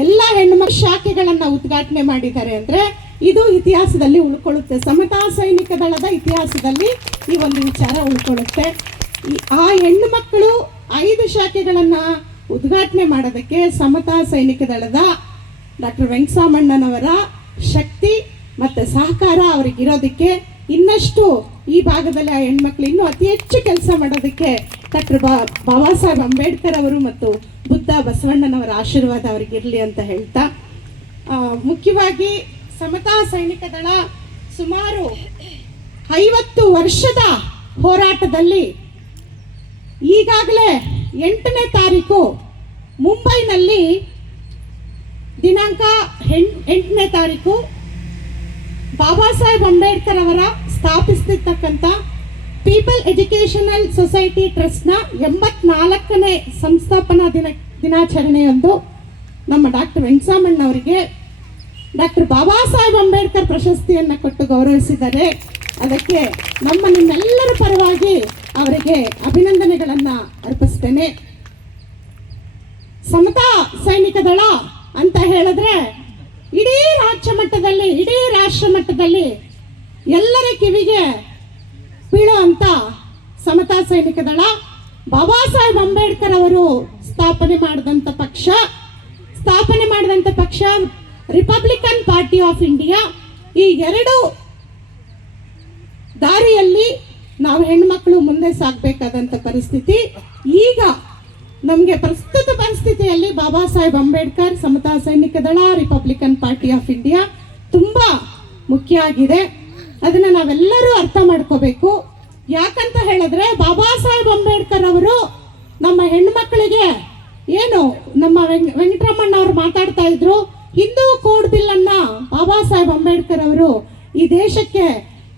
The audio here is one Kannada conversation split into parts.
ಎಲ್ಲ ಹೆಣ್ಣುಮಕ್ಕಳ ಶಾಖೆಗಳನ್ನು ಉದ್ಘಾಟನೆ ಮಾಡಿದ್ದಾರೆ ಅಂದರೆ ಇದು ಇತಿಹಾಸದಲ್ಲಿ ಉಳ್ಕೊಳ್ಳುತ್ತೆ. ಸಮತಾ ಸೈನಿಕ ದಳದ ಇತಿಹಾಸದಲ್ಲಿ ಈ ಒಂದು ವಿಚಾರ ಉಳ್ಕೊಳ್ಳುತ್ತೆ. ಆ ಹೆಣ್ಣು ಮಕ್ಕಳು 5 ಶಾಖೆಗಳನ್ನು ಉದ್ಘಾಟನೆ ಮಾಡೋದಕ್ಕೆ ಸಮತಾ ಸೈನಿಕ ದಳದ ಡಾಕ್ಟರ್ ವೆಂಕಟರಾಮಣ್ಣನವರ ಶಕ್ತಿ ಮತ್ತು ಸಹಕಾರ ಅವರಿಗಿರೋದಕ್ಕೆ ಇನ್ನಷ್ಟು ಈ ಭಾಗದಲ್ಲಿ ಆ ಹೆಣ್ಮಕ್ಳು ಇನ್ನೂ ಅತಿ ಹೆಚ್ಚು ಕೆಲಸ ಮಾಡೋದಕ್ಕೆ ಡಾಕ್ಟರ್ ಬಾಬಾ ಸಾಹೇಬ್ ಅಂಬೇಡ್ಕರ್ ಅವರು ಮತ್ತು ಬುದ್ಧ ಬಸವಣ್ಣನವರ ಆಶೀರ್ವಾದ ಅವರಿಗಿರಲಿ ಅಂತ ಹೇಳ್ತಾ, ಮುಖ್ಯವಾಗಿ ಸಮತಾ ಸೈನಿಕ ದಳ ಸುಮಾರು 50 ವರ್ಷದ ಹೋರಾಟದಲ್ಲಿ ಈಗಾಗಲೇ 8ನೇ ತಾರೀಕು ಮುಂಬೈನಲ್ಲಿ ದಿನಾಂಕ 8ನೇ ತಾರೀಕು ಬಾಬಾ ಸಾಹೇಬ್ ಅಂಬೇಡ್ಕರ್ ಅವರ ಸ್ಥಾಪಿಸ್ತಿರ್ತಕ್ಕಂಥ ಪೀಪಲ್ ಎಜುಕೇಷನಲ್ ಸೊಸೈಟಿ ಟ್ರಸ್ಟ್ನ 84ನೇ ಸಂಸ್ಥಾಪನಾ ದಿನಾಚರಣೆಯೊಂದು ನಮ್ಮ ಡಾಕ್ಟರ್ ವೆಂಕಟರಾಮಣ್ಣ ಅವರಿಗೆ ಡಾಕ್ಟರ್ ಬಾಬಾ ಸಾಹೇಬ್ ಅಂಬೇಡ್ಕರ್ ಪ್ರಶಸ್ತಿಯನ್ನು ಕೊಟ್ಟು ಗೌರವಿಸಿದ್ದಾರೆ. ಅದಕ್ಕೆ ನಿಮ್ಮೆಲ್ಲರ ಪರವಾಗಿ ಅವರಿಗೆ ಅಭಿನಂದನೆಗಳನ್ನು ಅರ್ಪಿಸ್ತೇನೆ. ಸಮತಾ ಸೈನಿಕ ದಳ ಅಂತ ಹೇಳಿದ್ರೆ ಇಡೀ ರಾಜ್ಯ ಮಟ್ಟದಲ್ಲಿ, ಇಡೀ ರಾಷ್ಟ್ರ ಮಟ್ಟದಲ್ಲಿ ಎಲ್ಲರ ಕಿವಿಗೆ ಬೀಳೋ ಅಂತ ಸಮತಾ ಸೈನಿಕ ದಳ ಬಾಬಾ ಸಾಹೇಬ್ ಅಂಬೇಡ್ಕರ್ ಅವರು ಸ್ಥಾಪನೆ ಮಾಡಿದಂಥ ಪಕ್ಷ ರಿಪಬ್ಲಿಕನ್ ಪಾರ್ಟಿ ಆಫ್ ಇಂಡಿಯಾ. ಈ 2 ದಾರಿಯಲ್ಲಿ ನಾವು ಹೆಣ್ಮಕ್ಳು ಮುಂದೆ ಸಾಗಬೇಕಾದಂಥ ಪರಿಸ್ಥಿತಿ. ಈಗ ನಮಗೆ ಪ್ರಸ್ತುತ ಪರಿಸ್ಥಿತಿಯಲ್ಲಿ ಬಾಬಾ ಸಾಹೇಬ್ ಅಂಬೇಡ್ಕರ್, ಸಮತಾ ಸೈನಿಕ ದಳ, ರಿಪಬ್ಲಿಕನ್ ಪಾರ್ಟಿ ಆಫ್ ಇಂಡಿಯಾ ತುಂಬ ಮುಖ್ಯ ಆಗಿದೆ. ಅದನ್ನು ನಾವೆಲ್ಲರೂ ಅರ್ಥ ಮಾಡ್ಕೋಬೇಕು. ಯಾಕಂತ ಹೇಳಿದ್ರೆ ಬಾಬಾ ಸಾಹೇಬ್ ಅಂಬೇಡ್ಕರ್ ಅವರು ನಮ್ಮ ಹೆಣ್ಮಕ್ಳಿಗೆ ಏನು ನಮ್ಮ ವೆಂಕಟರಮಣ್ಣ ಅವರು ಮಾತಾಡ್ತಾ ಇದ್ರು, ಹಿಂದೂ ಕೋಡ್ ಬಿಲ್ ಅನ್ನ ಬಾಬಾ ಸಾಹೇಬ್ ಅಂಬೇಡ್ಕರ್ ಅವರು ಈ ದೇಶಕ್ಕೆ,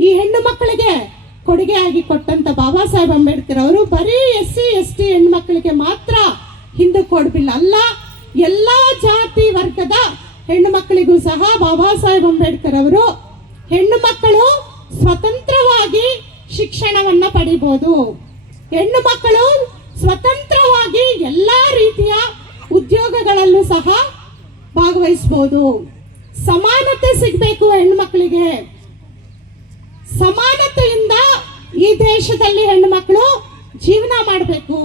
ಈ ಹೆಣ್ಣು ಮಕ್ಕಳಿಗೆ ಕೊಡುಗೆಯಾಗಿ ಕೊಟ್ಟಂತ ಬಾಬಾ ಸಾಹೇಬ್ ಅಂಬೇಡ್ಕರ್ ಅವರು ಬರೀ SC ST ಹೆಣ್ಣು ಮಕ್ಕಳಿಗೆ ಮಾತ್ರ ಹಿಂದೂ ಕೋಡ್ ಬಿಲ್ ಅಲ್ಲ, ಎಲ್ಲ ಜಾತಿ ವರ್ಗದ ಹೆಣ್ಣು ಮಕ್ಕಳಿಗೂ ಸಹ ಬಾಬಾ ಸಾಹೇಬ್ ಅಂಬೇಡ್ಕರ್ ಅವರು ಹೆಣ್ಣು ಮಕ್ಕಳು ಸ್ವತಂತ್ರವಾಗಿ ಶಿಕ್ಷಣವನ್ನ ಪಡಿಬಹುದು, ಹೆಣ್ಣು ಮಕ್ಕಳು ಸ್ವತಂತ್ರವಾಗಿ ಎಲ್ಲ ರೀತಿಯ ಉದ್ಯೋಗಗಳಲ್ಲೂ ಸಹ ಭಾಗವಹಿಸಬಹುದು, ಸಮಾನತೆ ಸಿಗಬೇಕು ಹೆಣ್ಣು ಮಕ್ಕಳಿಗೆ. ಸಮಾನತೆಯಿಂದ ಈ ದೇಶದಲ್ಲಿ ಹೆಣ್ಣು ಮಕ್ಕಳು ಜೀವನ ಮಾಡಬೇಕು.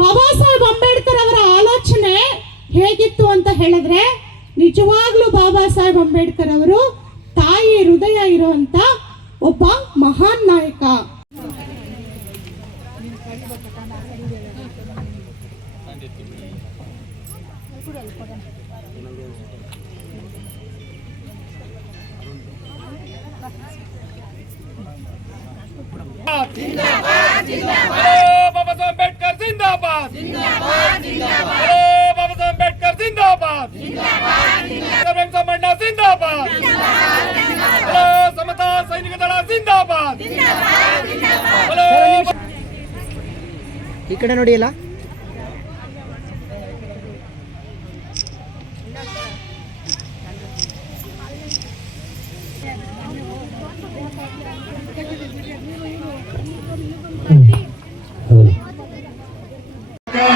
ಬಾಬಾ ಸಾಹೇಬ್ ಅಂಬೇಡ್ಕರ್ ಅವರ ಆಲೋಚನೆ ಹೇಗಿತ್ತು ಅಂತ ಹೇಳಿದ್ರೆ, ನಿಜವಾಗ್ಲೂ ಬಾಬಾ ಸಾಹೇಬ್ ಅಂಬೇಡ್ಕರ್ ಅವರು ತಾಯಿ ಹೃದಯ ಇರುವಂತ ಒಬ್ಬ ಮಹಾನ್ ನಾಯಕ. जिंदाबाद जिंदाबाद बाबा साहब अम्बेडकर जिंदाबाद जिंदाबाद जिंदाबाद बाबा साहब अम्बेडकर जिंदाबाद जिंदाबाद जिंदाबाद ವೆಂಕಟರಮಣ್ಣ जिंदाबाद जिंदाबाद जिंदाबाद समता सैनिक दल जिंदाबाद जिंदाबाद जिंदाबाद ಈ ಕಡೆ ನೋಡಿ ಅಲ್ಲ.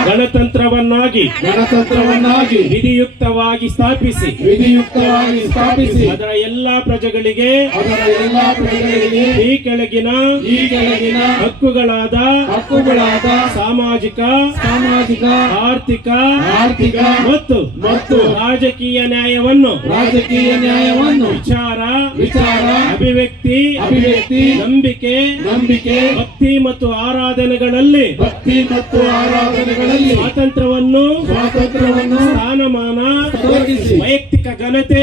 ಗಣತಂತ್ರವನ್ನಾಗಿ ವಿಧಿಯುಕ್ತವಾಗಿ ಸ್ಥಾಪಿಸಿ ಅದರ ಎಲ್ಲಾ ಪ್ರಜೆಗಳಿಗೆ ಈ ಕೆಳಗಿನ ಹಕ್ಕುಗಳಾದ ಸಾಮಾಜಿಕ ಆರ್ಥಿಕ ಮತ್ತು ರಾಜಕೀಯ ನ್ಯಾಯವನ್ನು ವಿಚಾರ ಅಭಿವ್ಯಕ್ತಿ ನಂಬಿಕೆ ಭಕ್ತಿ ಮತ್ತು ಆರಾಧನೆಗಳಲ್ಲಿ ಸ್ವಾತಂತ್ರ್ಯವನ್ನು ಸ್ಥಾನಮಾನ ವೈಯಕ್ತಿಕ ಘನತೆ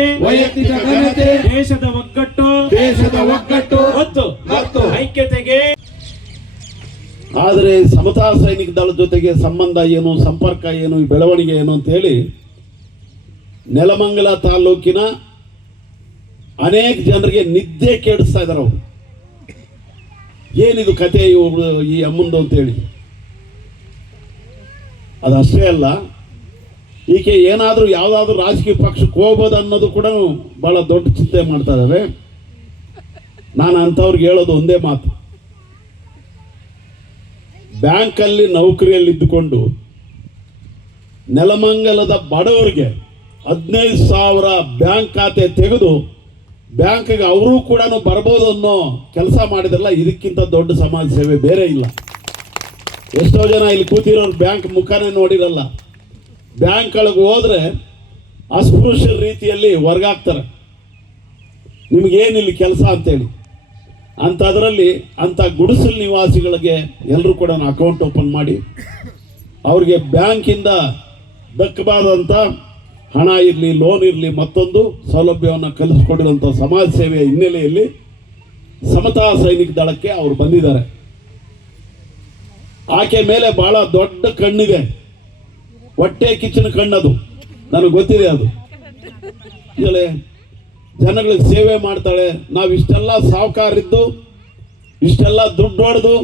ದೇಶದ ಒಗ್ಗಟ್ಟು ಮತ್ತು ಐಕ್ಯತೆಗೆ. ಆದರೆ ಸಮತಾ ಸೈನಿಕ ದಳದ ಜೊತೆಗೆ ಸಂಬಂಧ ಏನು, ಸಂಪರ್ಕ ಏನು, ಬೆಳವಣಿಗೆ ಏನು ಅಂತ ಹೇಳಿ ನೆಲಮಂಗಲ ತಾಲೂಕಿನ ಅನೇಕ ಜನರಿಗೆ ನಿದ್ದೆ ಕೆಡಿಸ್ತಾ ಇದ್ದಾರೆ. ಅವರು ಏನಿದು ಕತೆ ಈ ಅಮ್ಮಂದು ಅಂತೇಳಿ. ಅದಷ್ಟೇ ಅಲ್ಲ, ಈಕೆ ಏನಾದರೂ ಯಾವುದಾದ್ರೂ ರಾಜಕೀಯ ಪಕ್ಷಕ್ಕೆ ಹೋಗ್ಬೋದು ಅನ್ನೋದು ಕೂಡ ಭಾಳ ದೊಡ್ಡ ಚಿಂತೆ ಮಾಡ್ತಾ ಇದ್ದಾರೆ. ನಾನು ಅಂಥವ್ರಿಗೆ ಹೇಳೋದು ಒಂದೇ ಮಾತು, ಬ್ಯಾಂಕಲ್ಲಿ ನೌಕರಿಯಲ್ಲಿದ್ದುಕೊಂಡು ನೆಲಮಂಗಲದ ಬಡವರಿಗೆ 15,000 ಬ್ಯಾಂಕ್ ಖಾತೆ ತೆಗೆದು ಬ್ಯಾಂಕ್ಗೆ ಅವರು ಕೂಡ ಬರ್ಬೋದು ಅನ್ನೋ ಕೆಲಸ ಮಾಡಿದ್ರಲ್ಲ, ಇದಕ್ಕಿಂತ ದೊಡ್ಡ ಸಮಾಜ ಸೇವೆ ಬೇರೆ ಇಲ್ಲ. ಎಷ್ಟೋ ಜನ ಇಲ್ಲಿ ಕೂತಿರೋರು ಬ್ಯಾಂಕ್ ಮುಖಾನೇ ನೋಡಿರಲ್ಲ. ಬ್ಯಾಂಕ್ಗಳಿಗೆ ಹೋದರೆ ಅಸ್ಪೃಶ್ಯ ರೀತಿಯಲ್ಲಿ ಹೊರಗಾಕ್ತಾರೆ, ನಿಮಗೇನಿಲ್ಲಿ ಕೆಲಸ ಅಂತೇಳಿ. ಅಂಥದ್ರಲ್ಲಿ ಅಂಥ ಗುಡಿಸಲು ನಿವಾಸಿಗಳಿಗೆ ಎಲ್ಲರೂ ಕೂಡ ಅಕೌಂಟ್ ಓಪನ್ ಮಾಡಿ ಅವ್ರಿಗೆ ಬ್ಯಾಂಕಿಂದ ದಕ್ಕಬಾದಂಥ ಹಣ ಇರಲಿ, ಲೋನ್ ಇರಲಿ, ಮತ್ತೊಂದು ಸೌಲಭ್ಯವನ್ನು ಕಲಿಸ್ಕೊಟ್ಟಿರುವಂಥ ಸಮಾಜ ಸೇವೆಯ ಹಿನ್ನೆಲೆಯಲ್ಲಿ ಸಮತಾ ಸೈನಿಕ ದಳಕ್ಕೆ ಅವರು ಬಂದಿದ್ದಾರೆ. ಆಕೆ ಮೇಲೆ ಬಹಳ ದೊಡ್ಡ ಕಣ್ಣಿದೆ, ಹೊಟ್ಟೆ ಕಿಚ್ಚಿನ ಕಣ್ಣದು, ನನಗೆ ಗೊತ್ತಿದೆ. ಅದು ಇದಳೆ ಜನಗಳಿಗೆ ಸೇವೆ ಮಾಡ್ತಾಳೆ. ನಾವು ಇಷ್ಟೆಲ್ಲ ಸಾಹುಕಾರಿದ್ದು, ಇಷ್ಟೆಲ್ಲ ದುಡ್ಡು ಹೊಡೆದು,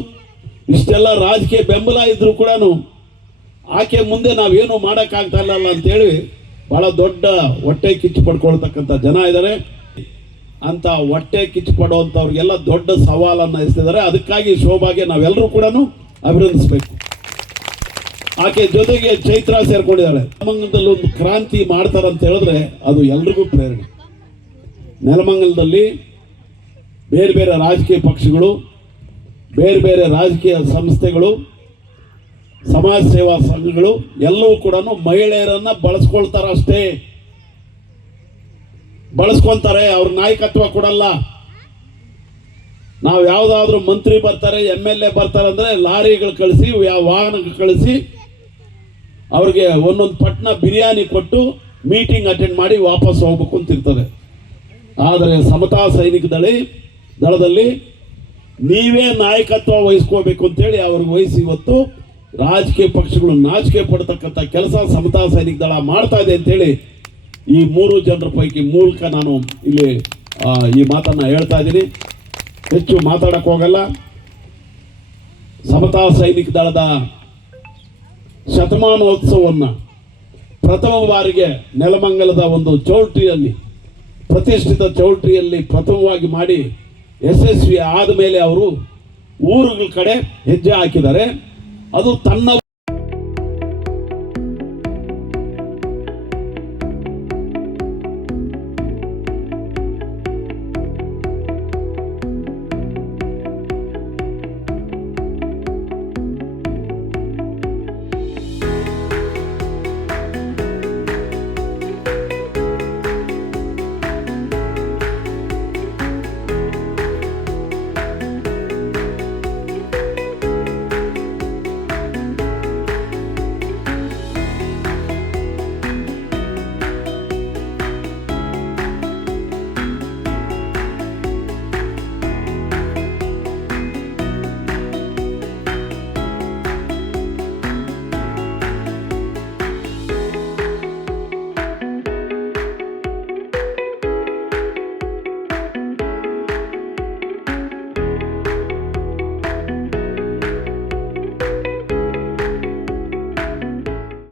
ಇಷ್ಟೆಲ್ಲ ರಾಜಕೀಯ ಬೆಂಬಲ ಇದ್ರೂ ಕೂಡ ಆಕೆ ಮುಂದೆ ನಾವೇನು ಮಾಡೋಕ್ಕಾಗ್ತಾ ಇಲ್ಲ ಅಂತೇಳಿ ಬಹಳ ದೊಡ್ಡ ಹೊಟ್ಟೆ ಕಿಚ್ಚು ಪಡ್ಕೊಳ್ತಕ್ಕಂಥ ಜನ ಇದ್ದಾರೆ. ಅಂತ ಹೊಟ್ಟೆ ಕಿಚ್ಚು ಪಡುವಂಥವ್ರಿಗೆಲ್ಲ ದೊಡ್ಡ ಸವಾಲನ್ನು ಎಸೆದಿದ್ದಾರೆ. ಅದಕ್ಕಾಗಿ ಶೋಭಾಗೆ ನಾವೆಲ್ಲರೂ ಕೂಡ ಅಭಿನಂದಿಸಬೇಕು. ಆಕೆ ಜೊತೆಗೆ ಚೈತ್ರ ಸೇರ್ಕೊಂಡಿದ್ದಾಳೆ. ನೆಲಮಂಗಲದಲ್ಲಿ ಒಂದು ಕ್ರಾಂತಿ ಮಾಡ್ತಾರಂತ ಹೇಳಿದ್ರೆ ಅದು ಎಲ್ರಿಗೂ ಪ್ರೇರಣೆ. ನೆಲಮಂಗಲದಲ್ಲಿ ಬೇರೆ ಬೇರೆ ರಾಜಕೀಯ ಪಕ್ಷಗಳು, ಬೇರೆ ಬೇರೆ ರಾಜಕೀಯ ಸಂಸ್ಥೆಗಳು, ಸಮಾಜ ಸೇವಾ ಸಂಘಗಳು ಎಲ್ಲವೂ ಕೂಡ ಮಹಿಳೆಯರನ್ನ ಬಳಸ್ಕೊಳ್ತಾರಷ್ಟೇ, ಬಳಸ್ಕೊಂತಾರೆ. ಅವ್ರ ನಾಯಕತ್ವ ಕೊಡಲ್ಲ. ನಾವು ಯಾವುದಾದ್ರೂ ಮಂತ್ರಿ ಬರ್ತಾರೆ, MLA ಬರ್ತಾರೆ ಅಂದರೆ ಲಾರಿಗಳು ಕಳಿಸಿ, ವಾಹನಗಳು ಕಳಿಸಿ ಅವ್ರಿಗೆ ಒಂದೊಂದು ಪಟ್ನ ಬಿರಿಯಾನಿ ಕೊಟ್ಟು ಮೀಟಿಂಗ್ ಅಟೆಂಡ್ ಮಾಡಿ ವಾಪಸ್ ಹೋಗ್ಬೇಕು ಅಂತಿರ್ತದೆ. ಆದರೆ ಸಮತಾ ಸೈನಿಕ ದಳದಲ್ಲಿ ನೀವೇ ನಾಯಕತ್ವ ವಹಿಸ್ಕೋಬೇಕು ಅಂತೇಳಿ ಅವ್ರಿಗೆ ವಹಿಸಿ ಇವತ್ತು ರಾಜಕೀಯ ಪಕ್ಷಗಳು ನಾಚಿಕೆ ಪಡ್ತಕ್ಕಂಥ ಕೆಲಸ ಸಮತಾ ಸೈನಿಕ ದಳ ಮಾಡ್ತಾ ಇದೆ ಅಂತೇಳಿ ಈ 3 ಜನರ ಪೈಕಿ ಮೂಲಕ ನಾನು ಇಲ್ಲಿ ಈ ಮಾತನ್ನು ಹೇಳ್ತಾ ಇದ್ದೀನಿ. ಹೆಚ್ಚು ಮಾತಾಡಕ್ಕೆ ಹೋಗಲ್ಲ. ಸಮತಾ ಸೈನಿಕ ದಳದ ಶತಮಾನೋತ್ಸವವನ್ನು ಪ್ರಥಮ ಬಾರಿಗೆ ನೆಲಮಂಗಲದ ಒಂದು ಚೌಲ್ಟ್ರಿಯಲ್ಲಿ, ಪ್ರತಿಷ್ಠಿತ ಚೌಲ್ಟ್ರಿಯಲ್ಲಿ ಪ್ರಥಮವಾಗಿ ಮಾಡಿ ಯಶಸ್ವಿ ಆದ ಮೇಲೆ ಅವರು ಊರುಗಳ ಕಡೆ ಹೆಜ್ಜೆ ಹಾಕಿದ್ದಾರೆ. ಅದು ತನ್ನ